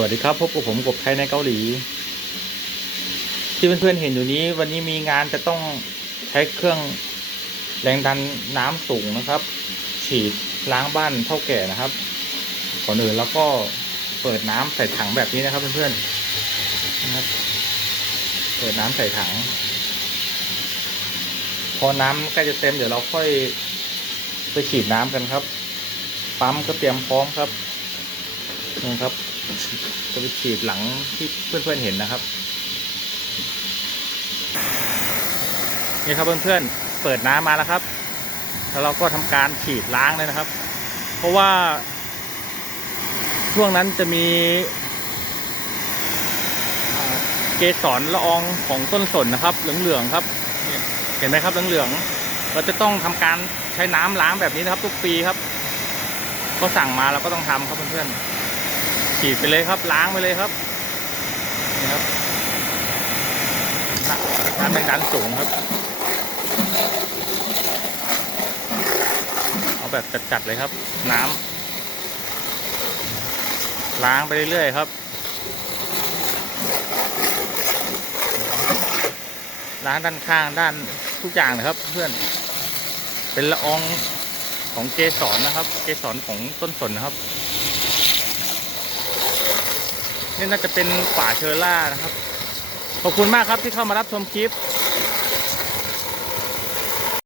วัสดีครับพบกับผมกบไทยในเกาหลี ที่เพื่อนๆเห็นอยู่นี้ วันนี้มีงานจะต้องใช้เครื่องแรงดันน้ำสูงนะครับ ฉีดล้างบ้านเท่าแก่นะครับก่อนอื่นแล้วก็เปิดน้ำใส่ถังแบบนี้นะครับเพื่อนๆนะครับ เปิดน้ำใส่ถัง พอน้ำใกล้จะเต็มเดี๋ยวเราค่อยไปฉีดน้ำกันครับ ปั๊มก็เตรียมพร้อมครับนี่ครับ จะไปฉีดหลังที่เพื่อนๆเห็นนะครับ นี่ครับเพื่อนๆเปิดน้ำมาแล้วครับ แล้วเราก็ทำการฉีดล้างเลยนะครับ เพราะว่าช่วงนั้นจะมีเกสรละอองของต้นสนนะครับ เหลืองๆครับ เห็นไหมครับเหลืองๆเราจะต้องทำการใช้น้ำล้างแบบนี้นะครับ ทุกปีครับก็สั่งมาเราก็ต้องทำครับเพื่อนๆ ฉีดไปเลยครับล้างไปเลยครับนี่ครับน้ำแรงดันสูงครับ เอาแบบจัดๆเลยครับ น้ำล้างไปเรื่อยๆครับล้างด้านข้างด้านทุกอย่างเลยครับ เพื่อนเป็นละอองของเกสรนะครับ เกสรของต้นสนนะครับ นี่น่าจะเป็นป่าเชอร่านะครับ ขอบคุณมากครับที่เข้ามารับชมคลิป